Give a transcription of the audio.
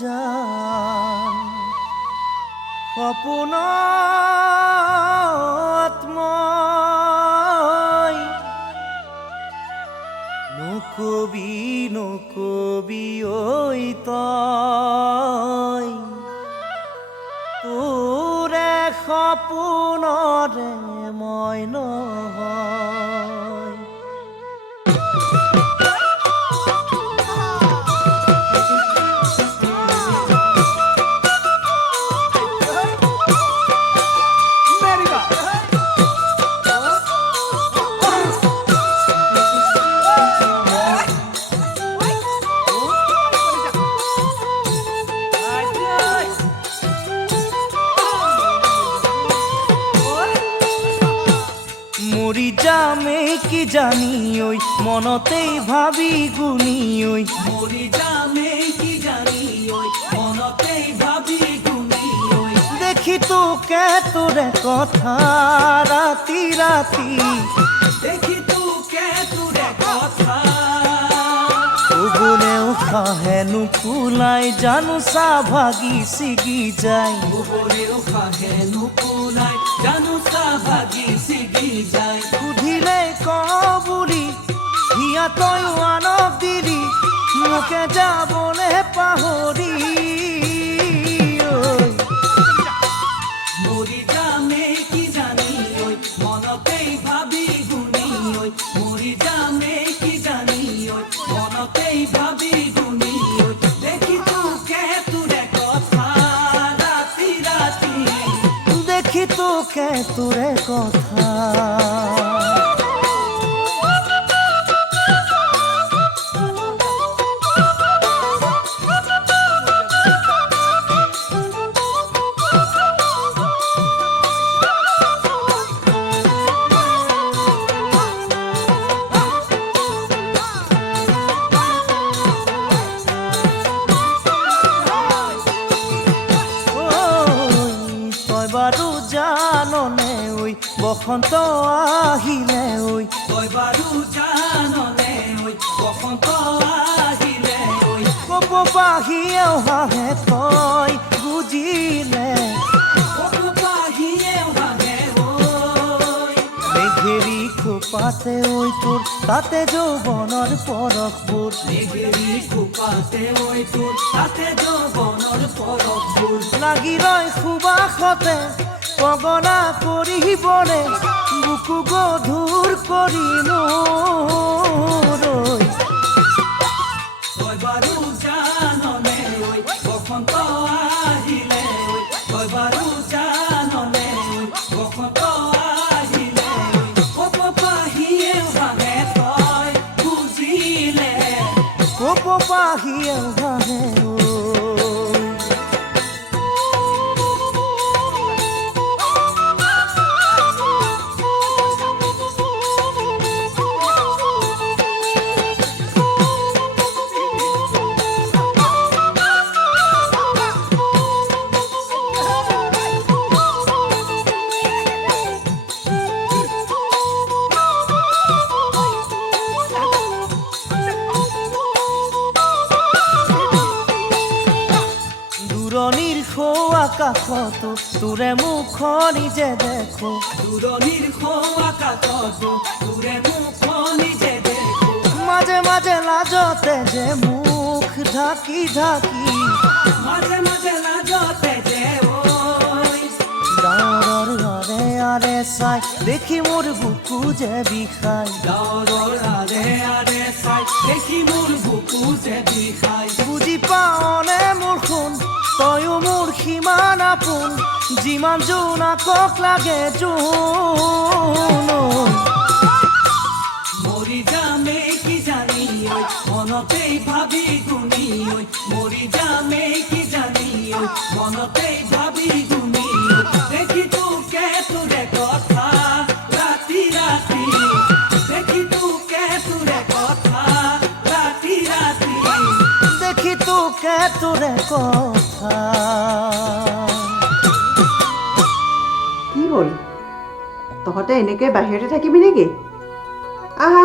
জান সপোনত মই নকবি নকবি ঐ তই তোৰে সপোনৰে মই নহয় মরি যামে কি জানি ওই মনতেই ভাবি গুনি ওই মরি যামে কি জানি ওই মনতেই ভাবি গুনি ওই দেখি তোকে তোরে কথা রাতি রাতি দেখি তোকে তোরে কথা ওগুনেও খাহেনু কুলাই জানু চা ভাগি ছিগি যায় ওপরেও খাহে নুকুলাই জানো চা ভাগি ছিগি যায় সুধিলে ক বুলি হিয়া তই আনক দিলি মোকে যাবলে পাহৰি মরি যামে কি জানি ওই মনতেই ভাবি গুনি ওই মরি যামে কি জানি ওই মনতেই ভাবি গুনি ওই দেখি তোকে তোরে কথা রাতি রাতি দেখি তোকে তোরে কথা বাৰু জাননে ঐ বসন্ত আহিলে ঐ তই বাৰু জাননে ওই বসন্ত আহিলে ওই কব পাহিয়ে হাহে তই বুজিলে পাহিয়ে ভাগে ওই মেঘেৰি খোপাতে ঐ তোৰ তাতে যৌৱনৰ পৰশবোৰ মেঘেৰি খোপাতে ওই তোর তাতে যৌবনৰ পৰশবোৰ লাগি ৰয় সুবাসতে পগনা কৰিবলে বুকু গধুৰ কৰি মোৰ ঐ তই বাৰু জাননে ওই বসন্ত আহিলে ওই তই বাৰু জাননে ওই বসন্ত আহিলে ওই কব পাহিয়ে ভাগে তই বুজিলে কব পাহিয়ে হাহে ঐ দূৰণিৰ আকাশতো তোৰে মুখ নিজে দেখো দূৰণিৰ আকাশতো তোৰে মুখ নিজে দেখো মাজে মাজে লাজতে যে মুখ ঢাকি ঢাকি মাজে মাজে লাজতে যে ওই ডাঁৰৰ আৰে আৰে চাই দেখি মোৰ বুকু যে বিষাই ডাঁৰৰ আৰে আৰে চাই দেখি মোৰ বুকু যে বিষাই বুজি পাৱনে মোৰ সোণ তয়ো মোৰ সিমান আপোন যিমান জোনাকক লাগে জোন মরি যামে কি জানি ওই মনতেই ভাবি গুনি ওই মরি যামে কি জানি ওই মনতেই ভাবি গুনি ওই দেখি তোকে তোরে কথা রাতি রাতি দেখি তোকে তোরে কথা রাতি রাতি দেখি তোকে তোৰে কথা কি হ'ল তহঁতে এনেকৈ বাহিৰতে থাকিবি নেকি? আহা